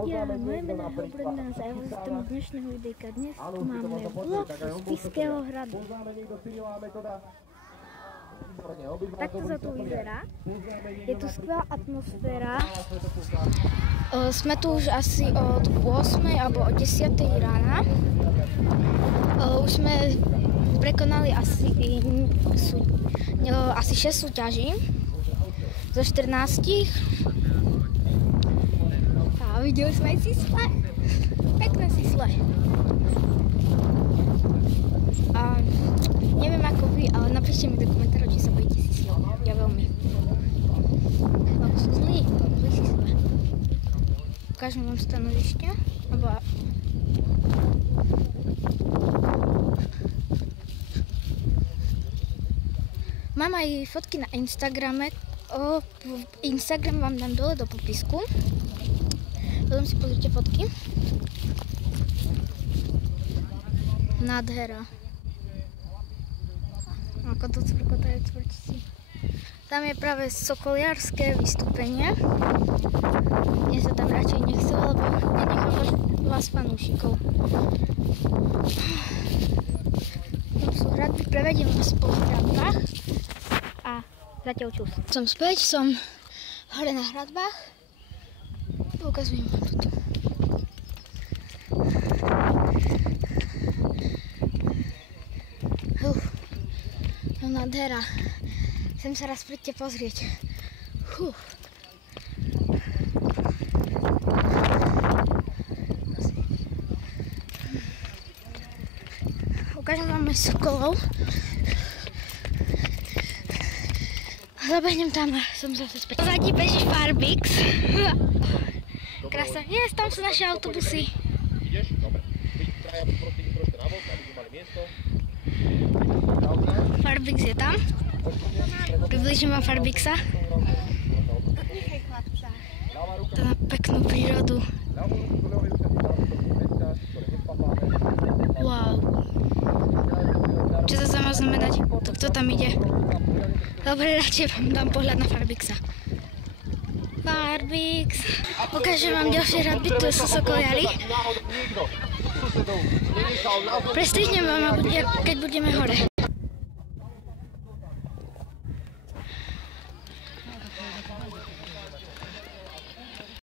Ja, moje meno je Hubert a ja vás z tomu dnešného videjka. Dnes tu máme vlog z Spišského hradu. Takto sa tu vyzerá. Je tu skvelá atmosféra. Sme tu už asi od 8 alebo od 10 rána. Už sme prekonali asi 6 súťaží zo 14. A videli sme aj sisle. Pekné sisle. A neviem ako vy, ale napíšte mi do komentárov, či sa bojíte sisle. Ja veľmi. Lebo sú zlí sisle. Ukážem vám stanovište. Mám aj fotky na Instagrame. Instagram vám dám dole do popisku. Potom si pozrite fotky. Nádhera. Ako to cvrkotajú cvrčci. Tam je práve sokoliarské vystúpenie. Mne sa tam radšej nechcelo, lebo nenechám vás fanúšikov. Tam sú hradby, prevediem vás po hradbách. A zatiaľ čus. Som späť, som hore na hradbách. Ukazujem vám toto. No nádhera. Chcem sa raz príďte pozrieť. Ukážem vám aj sokolov. Zabehnem tam a som zase späť. Pozadí beží Farbix. Krásne. Yes, tam sú naše autobusy. Farbix je tam. Približím vám Farbixa. To má peknú prírodu. Wow. Čo to má znamenať? To kto tam ide? Dobre, radšej vám dám pohľad na Farbixa. Farbix. Ukážem vám ďalšie hradby, tu sú sokoliari. Prestrihnem vám, keď budeme hore.